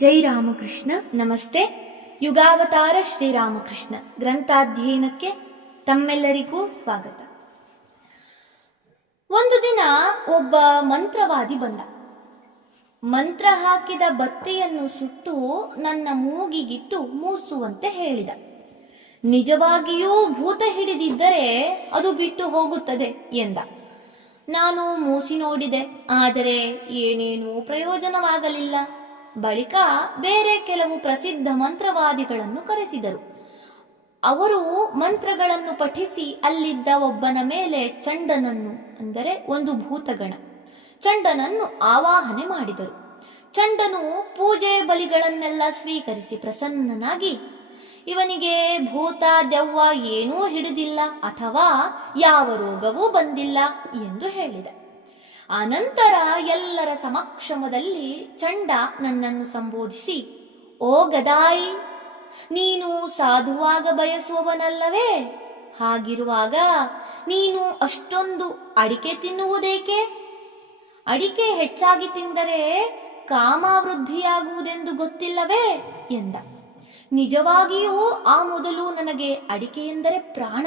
ಜೈ ರಾಮಕೃಷ್ಣ. ನಮಸ್ತೆ. ಯುಗಾವತಾರ ಶ್ರೀರಾಮಕೃಷ್ಣ ಗ್ರಂಥಾಧ್ಯಯನಕ್ಕೆ ತಮ್ಮೆಲ್ಲರಿಗೂ ಸ್ವಾಗತ. ಒಂದು ದಿನ ಒಬ್ಬ ಮಂತ್ರವಾದಿ ಬಂದ. ಮಂತ್ರ ಹಾಕಿದ ಬತ್ತೆಯನ್ನು ಸುಟ್ಟು ನನ್ನ ಮೂಗಿಗಿಟ್ಟು ಮೂಸುವಂತೆ ಹೇಳಿದ. ನಿಜವಾಗಿಯೂ ಭೂತ ಹಿಡಿದಿದ್ದರೆ ಅದು ಬಿಟ್ಟು ಹೋಗುತ್ತದೆ ಎಂದ. ನಾನು ಮೂಸಿ ನೋಡಿದೆ, ಆದರೆ ಏನೇನೂ ಪ್ರಯೋಜನವಾಗಲಿಲ್ಲ. ಬಳಿಕ ಬೇರೆ ಕೆಲವು ಪ್ರಸಿದ್ಧ ಮಂತ್ರವಾದಿಗಳನ್ನು ಕರೆಸಿದರು. ಅವರು ಮಂತ್ರಗಳನ್ನು ಪಠಿಸಿ ಅಲ್ಲಿದ್ದ ಒಬ್ಬನ ಮೇಲೆ ಚಂಡನನ್ನು, ಅಂದರೆ ಒಂದು ಭೂತಗಣ, ಚಂಡನನ್ನು ಆವಾಹನೆ ಮಾಡಿದರು. ಚಂಡನು ಪೂಜೆ ಬಲಿಗಳನ್ನೆಲ್ಲ ಸ್ವೀಕರಿಸಿ ಪ್ರಸನ್ನನಾಗಿ, ಇವನಿಗೆ ಭೂತ ದೆವ್ವ ಏನೂ ಹಿಡಿದಿಲ್ಲ ಅಥವಾ ಯಾವ ರೋಗವೂ ಬಂದಿಲ್ಲ ಎಂದು ಹೇಳಿದ. ಅನಂತರ ಎಲ್ಲರ ಸಮಕ್ಷಮದಲ್ಲಿ ಚಂಡ ನನ್ನನ್ನು ಸಂಬೋಧಿಸಿ, ಓ ಗದಾಯಿ, ನೀನು ಸಾಧುವಾಗ ಬಯಸುವವನಲ್ಲವೇ? ಹಾಗಿರುವಾಗ ನೀನು ಅಷ್ಟೊಂದು ಅಡಿಕೆ ತಿನ್ನುವುದೇಕೆ? ಅಡಿಕೆ ಹೆಚ್ಚಾಗಿ ತಿಂದರೆ ಕಾಮಾವೃದ್ಧಿಯಾಗುವುದೆಂದು ಗೊತ್ತಿಲ್ಲವೇ ಎಂದ. ನಿಜವಾಗಿಯೂ ಆ ಮೊದಲು ನನಗೆ ಅಡಿಕೆ ಎಂದರೆ ಪ್ರಾಣ.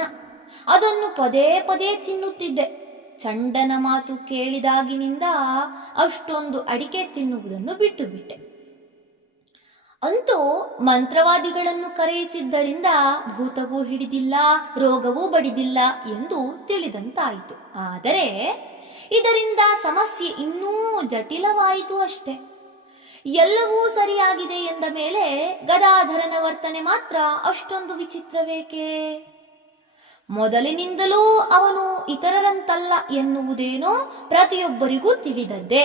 ಅದನ್ನು ಪದೇ ಪದೇ ತಿನ್ನುತ್ತಿದ್ದೆ. ಚಂಡನ ಮಾತು ಕೇಳಿದಾಗಿನಿಂದ ಅಷ್ಟೊಂದು ಅಡಿಕೆ ತಿನ್ನುವುದನ್ನು ಬಿಟ್ಟು ಬಿಟ್ಟೆ. ಅಂತೂ ಮಂತ್ರವಾದಿಗಳನ್ನು ಕರೆಯಿಸಿದ್ದರಿಂದ ಭೂತವೂ ಹಿಡಿದಿಲ್ಲ, ರೋಗವೂ ಬಡಿದಿಲ್ಲ ಎಂದು ತಿಳಿದಂತಾಯಿತು. ಆದರೆ ಇದರಿಂದ ಸಮಸ್ಯೆ ಇನ್ನೂ ಜಟಿಲವಾಯಿತು ಅಷ್ಟೆ. ಎಲ್ಲವೂ ಸರಿಯಾಗಿದೆ ಎಂದ ಮೇಲೆ ಗದಾಧರನ ವರ್ತನೆ ಮಾತ್ರ ಅಷ್ಟೊಂದು ವಿಚಿತ್ರವೇಕೆ? ಮೊದಲಿನಿಂದಲೂ ಅವನು ಇತರರಂತಲ್ಲ ಎನ್ನುವುದೇನೋ ಪ್ರತಿಯೊಬ್ಬರಿಗೂ ತಿಳಿದದ್ದೇ.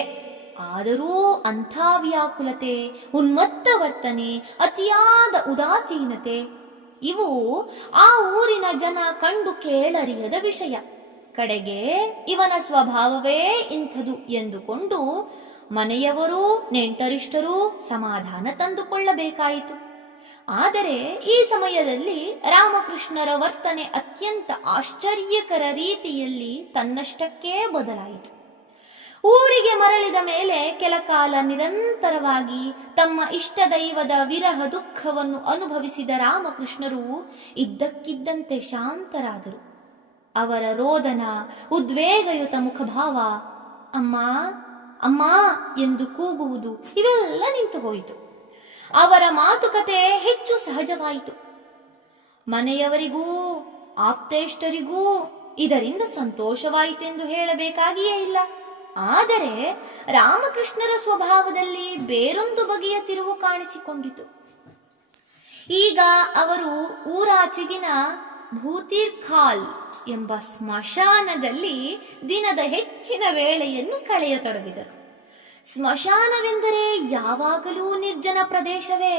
ಆದರೂ ಅಂಥ ವ್ಯಾಕುಲತೆ, ಉನ್ಮತ್ತ ವರ್ತನೆ, ಅತಿಯಾದ ಉದಾಸೀನತೆ ಇವು ಆ ಊರಿನ ಜನ ಕಂಡು ಕೇಳರಿಯದ ವಿಷಯ. ಕಡೆಗೆ ಇವನ ಸ್ವಭಾವವೇ ಇಂಥದು ಎಂದುಕೊಂಡು ಮನೆಯವರೂ ನೆಂಟರಿಷ್ಟರೂ ಸಮಾಧಾನ ತಂದುಕೊಳ್ಳಬೇಕಾಯಿತು. ಆದರೆ ಈ ಸಮಯದಲ್ಲಿ ರಾಮಕೃಷ್ಣರ ವರ್ತನೆ ಅತ್ಯಂತ ಆಶ್ಚರ್ಯಕರ ರೀತಿಯಲ್ಲಿ ತನ್ನಷ್ಟಕ್ಕೇ ಬದಲಾಯಿತು. ಊರಿಗೆ ಮರಳಿದ ಮೇಲೆ ಕೆಲ ಕಾಲ ನಿರಂತರವಾಗಿ ತಮ್ಮ ಇಷ್ಟ ದೈವದ ವಿರಹ ದುಃಖವನ್ನು ಅನುಭವಿಸಿದ ರಾಮಕೃಷ್ಣರು ಇದ್ದಕ್ಕಿದ್ದಂತೆ ಶಾಂತರಾದರು. ಅವರ ರೋದನ, ಉದ್ವೇಗಯುತ ಮುಖಭಾವ, ಅಮ್ಮ ಅಮ್ಮ ಎಂದು ಕೂಗುವುದು ಇವೆಲ್ಲ ನಿಂತು ಹೋಯಿತು. ಅವರ ಮಾತುಕತೆ ಹೆಚ್ಚು ಸಹಜವಾಯಿತು. ಮನೆಯವರಿಗೂ ಆಪ್ತೇಷ್ಟರಿಗೂ ಇದರಿಂದ ಸಂತೋಷವಾಯಿತೆಂದು ಹೇಳಬೇಕಾಗಿಯೇ ಇಲ್ಲ. ಆದರೆ ರಾಮಕೃಷ್ಣರ ಸ್ವಭಾವದಲ್ಲಿ ಬೇರೊಂದು ಬಗೆಯ ತಿರುವು ಕಾಣಿಸಿಕೊಂಡಿತು. ಈಗ ಅವರು ಊರಾಚೆಗಿನ ಭೂತಿರ್ಖಾಲ್ ಎಂಬ ಸ್ಮಶಾನದಲ್ಲಿ ದಿನದ ಹೆಚ್ಚಿನ ವೇಳೆಯನ್ನು ಕಳೆಯತೊಡಗಿದರು. ಸ್ಮಶಾನವೆಂದರೆ ಯಾವಾಗಲೂ ನಿರ್ಜನ ಪ್ರದೇಶವೇ.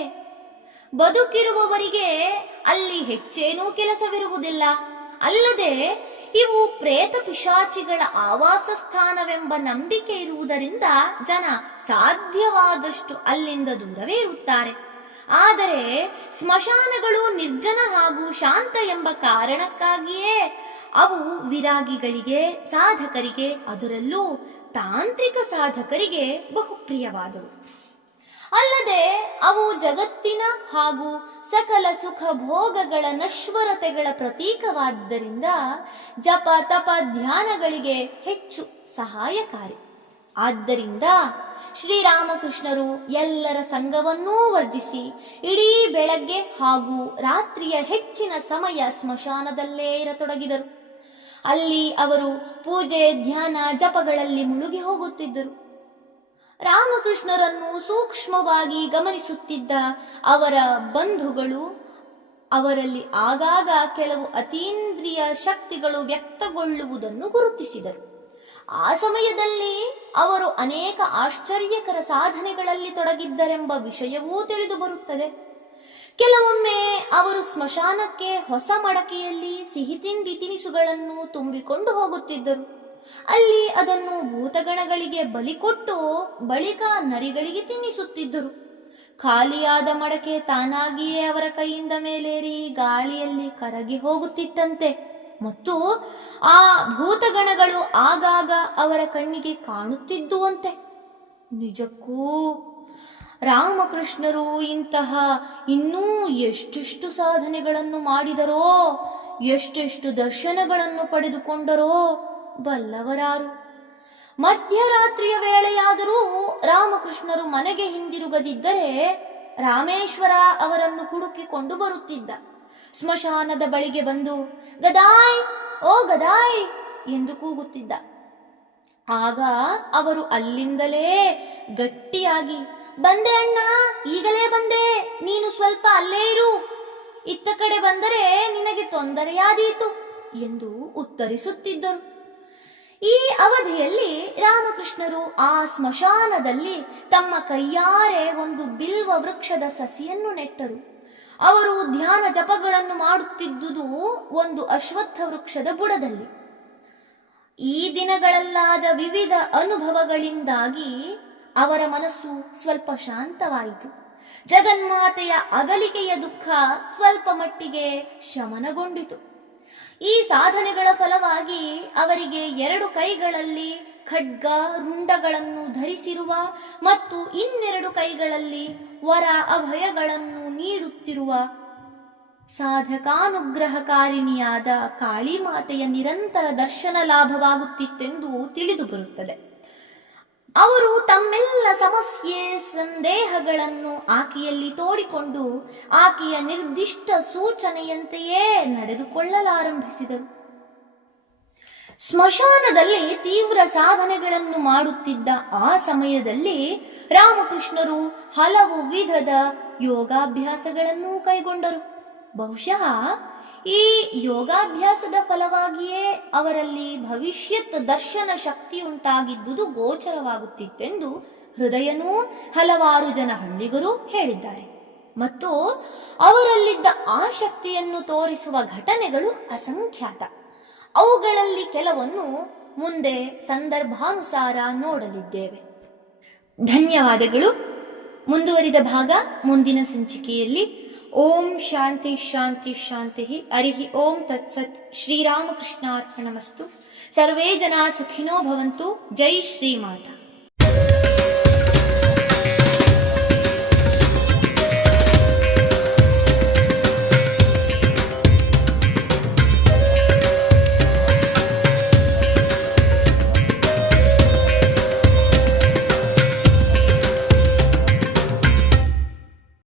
ಬದುಕಿರುವವರಿಗೆ ಅಲ್ಲಿ ಹೆಚ್ಚೇನೂ ಕೆಲಸವಿರುವುದಿಲ್ಲ. ಅಲ್ಲದೆ ಇವು ಪ್ರೇತ ಪಿಶಾಚಿಗಳ ಆವಾಸ ಸ್ಥಾನವೆಂಬ ನಂಬಿಕೆ ಇರುವುದರಿಂದ ಜನ ಸಾಧ್ಯವಾದಷ್ಟು ಅಲ್ಲಿಂದ ದೂರವೇ ಇರುತ್ತಾರೆ. ಆದರೆ ಸ್ಮಶಾನಗಳು ನಿರ್ಜನ ಹಾಗೂ ಶಾಂತ ಎಂಬ ಕಾರಣಕ್ಕಾಗಿಯೇ ಅವು ವಿರಾಗಿಗಳಿಗೆ, ಸಾಧಕರಿಗೆ, ಅದರಲ್ಲೂ ತಾಂತ್ರಿಕ ಸಾಧಕರಿಗೆ ಬಹುಪ್ರಿಯವಾದವು. ಅಲ್ಲದೆ ಅವು ಜಗತ್ತಿನ ಹಾಗೂ ಸಕಲ ಸುಖ ಭೋಗಗಳ ನಶ್ವರತೆಗಳ ಪ್ರತೀಕವಾದ್ದರಿಂದ ಜಪ ತಪ ಧ್ಯಾನಗಳಿಗೆ ಹೆಚ್ಚು ಸಹಾಯಕಾರಿ. ಆದ್ದರಿಂದ ಶ್ರೀರಾಮಕೃಷ್ಣರು ಎಲ್ಲರ ಸಂಗವನ್ನೂ ವರ್ಜಿಸಿ ಇಡೀ ಬೆಳಗ್ಗೆ ಹಾಗೂ ರಾತ್ರಿಯ ಹೆಚ್ಚಿನ ಸಮಯ ಸ್ಮಶಾನದಲ್ಲೇ ಇರತೊಡಗಿದರು. ಅಲ್ಲಿ ಅವರು ಪೂಜೆ, ಧ್ಯಾನ, ಜಪಗಳಲ್ಲಿ ಮುಳುಗಿ ಹೋಗುತ್ತಿದ್ದರು. ರಾಮಕೃಷ್ಣರನ್ನು ಸೂಕ್ಷ್ಮವಾಗಿ ಗಮನಿಸುತ್ತಿದ್ದ ಅವರ ಬಂಧುಗಳು ಅವರಲ್ಲಿ ಆಗಾಗ ಕೆಲವು ಅತೀಂದ್ರಿಯ ಶಕ್ತಿಗಳು ವ್ಯಕ್ತಗೊಳ್ಳುವುದನ್ನು ಗುರುತಿಸಿದರು. ಆ ಸಮಯದಲ್ಲಿ ಅವರು ಅನೇಕ ಆಶ್ಚರ್ಯಕರ ಸಾಧನೆಗಳಲ್ಲಿ ತೊಡಗಿದ್ದರೆಂಬ ವಿಷಯವೂ ತಿಳಿದು ಬರುತ್ತದೆ. ಕೆಲವೊಮ್ಮೆ ಅವರು ಸ್ಮಶಾನಕ್ಕೆ ಹೊಸ ಮಡಕೆಯಲ್ಲಿ ಸಿಹಿ ತಿಂಡಿ ತಿನಿಸುಗಳನ್ನು ತುಂಬಿಕೊಂಡು ಹೋಗುತ್ತಿದ್ದರು. ಅಲ್ಲಿ ಅದನ್ನು ಭೂತಗಣಗಳಿಗೆ ಬಲಿ ಕೊಟ್ಟು ಬಳಿಕ ನರಿಗಳಿಗೆ ತಿನ್ನಿಸುತ್ತಿದ್ದರು. ಖಾಲಿಯಾದ ಮಡಕೆ ತಾನಾಗಿಯೇ ಅವರ ಕೈಯಿಂದ ಮೇಲೇರಿ ಗಾಳಿಯಲ್ಲಿ ಕರಗಿ ಹೋಗುತ್ತಿತ್ತಂತೆ. ಮತ್ತು ಆ ಭೂತಗಣಗಳು ಆಗಾಗ ಅವರ ಕಣ್ಣಿಗೆ ಕಾಣುತ್ತಿದ್ದುವಂತೆ. ನಿಜಕ್ಕೂ ರಾಮಕೃಷ್ಣರು ಇಂತಹ ಇನ್ನೂ ಎಷ್ಟೆಷ್ಟು ಸಾಧನೆಗಳನ್ನು ಮಾಡಿದರೋ, ಎಷ್ಟೆಷ್ಟು ದರ್ಶನಗಳನ್ನು ಪಡೆದುಕೊಂಡರೋ ಬಲ್ಲವರಾರು. ಮಧ್ಯರಾತ್ರಿಯ ವೇಳೆಯಾದರೂ ರಾಮಕೃಷ್ಣರು ಮನೆಗೆ ಹಿಂದಿರುಗದಿದ್ದರೆ ರಾಮೇಶ್ವರ ಅವರನ್ನು ಹುಡುಕಿಕೊಂಡು ಬರುತ್ತಿದ್ದ. ಸ್ಮಶಾನದ ಬಳಿಗೆ ಬಂದು ಗದಾಯ್, ಓ ಗದಾಯ್ ಎಂದು ಕೂಗುತ್ತಿದ್ದ. ಆಗ ಅವರು ಅಲ್ಲಿಂದಲೇ ಗಟ್ಟಿಯಾಗಿ, ಬಂದೆ ಅಣ್ಣ, ಈಗಲೇ ಬಂದೆ, ನೀನು ಸ್ವಲ್ಪ ಅಲ್ಲೇ ಇರು, ಇತ್ತ ಕಡೆ ಬಂದರೆ ನಿನಗೆ ತೊಂದರೆಯಾದೀತು ಎಂದು ಉತ್ತರಿಸುತ್ತಿದ್ದರು. ಈ ಅವಧಿಯಲ್ಲಿ ರಾಮಕೃಷ್ಣರು ಆ ಸ್ಮಶಾನದಲ್ಲಿ ತಮ್ಮ ಕೈಯಾರೆ ಒಂದು ಬಿಲ್ವ ವೃಕ್ಷದ ಸಸಿಯನ್ನು ನೆಟ್ಟರು. ಅವರು ಧ್ಯಾನ ಜಪಗಳನ್ನು ಮಾಡುತ್ತಿದ್ದುದು ಒಂದು ಅಶ್ವತ್ಥ ವೃಕ್ಷದ ಬುಡದಲ್ಲಿ. ಈ ದಿನಗಳಲ್ಲಾದ ವಿವಿಧ ಅನುಭವಗಳಿಂದಾಗಿ ಅವರ ಮನಸ್ಸು ಸ್ವಲ್ಪ ಶಾಂತವಾಯಿತು. ಜಗನ್ಮಾತೆಯ ಅಗಲಿಕೆಯ ದುಃಖ ಸ್ವಲ್ಪ ಮಟ್ಟಿಗೆ ಶಮನಗೊಂಡಿತು. ಈ ಸಾಧನೆಗಳ ಫಲವಾಗಿ ಅವರಿಗೆ 2 ಕೈಗಳಲ್ಲಿ ಖಡ್ಗ ರುಂಡಗಳನ್ನು ಧರಿಸಿರುವ ಮತ್ತು ಇನ್ನೆರಡು ಕೈಗಳಲ್ಲಿ ವರ ಅಭಯಗಳನ್ನು ನೀಡುತ್ತಿರುವ ಸಾಧಕಾನುಗ್ರಹಕಾರಿಣಿಯಾದ ಕಾಳಿಮಾತೆಯ ನಿರಂತರ ದರ್ಶನ ಲಾಭವಾಗುತ್ತಿತ್ತೆಂದು ತಿಳಿದು ಬರುತ್ತದೆ. ಅವರು ತಮ್ಮೆಲ್ಲ ಸಮಸ್ಯೆ ಸಂದೇಹಗಳನ್ನು ಆಕೆಯಲ್ಲಿ ತೋಡಿಕೊಂಡು ಆಕೆಯ ನಿರ್ದಿಷ್ಟ ಸೂಚನೆಯಂತೆಯೇ ನಡೆದುಕೊಳ್ಳಲಾರಂಭಿಸಿದರು. ಸ್ಮಶಾನದಲ್ಲಿ ತೀವ್ರ ಸಾಧನೆಗಳನ್ನು ಮಾಡುತ್ತಿದ್ದ ಆ ಸಮಯದಲ್ಲಿ ರಾಮಕೃಷ್ಣರು ಹಲವು ವಿಧದ ಯೋಗಾಭ್ಯಾಸಗಳನ್ನು ಕೈಗೊಂಡರು. ಬಹುಶಃ ಈ ಯೋಗಾಭ್ಯಾಸದ ಫಲವಾಗಿಯೇ ಅವರಲ್ಲಿ ಭವಿಷ್ಯತ್ ದರ್ಶನ ಶಕ್ತಿ ಉಂಟಾಗಿದ್ದುದು ಗೋಚರವಾಗುತ್ತಿತ್ತೆಂದು ಹೃದಯನೂ ಹಲವಾರು ಜನ ಹಳ್ಳಿಗರು ಹೇಳಿದ್ದಾರೆ. ಮತ್ತು ಅವರಲ್ಲಿದ್ದ ಆ ಶಕ್ತಿಯನ್ನು ತೋರಿಸುವ ಘಟನೆಗಳು ಅಸಂಖ್ಯಾತ. ಅವುಗಳಲ್ಲಿ ಕೆಲವನ್ನು ಮುಂದೆ ಸಂದರ್ಭಾನುಸಾರ ನೋಡಲಿದ್ದೇವೆ. ಧನ್ಯವಾದಗಳು. ಮುಂದುವರಿದ ಭಾಗ ಮುಂದಿನ ಸಂಚಿಕೆಯಲ್ಲಿ. ಓಂ ಶಾಂತಿ ಶಾಂತಿ ಶಾಂತಿ. ಹರಿ ಓಂ ತತ್ಸತ್. ಶ್ರೀರಾಮಕೃಷ್ಣಾರ್ಪಣಮಸ್ತು. ಸರ್ವೇ ಜನ ಸುಖಿನೋ ಭವಂತು. ಜೈ ಶ್ರೀಮಾತಾ.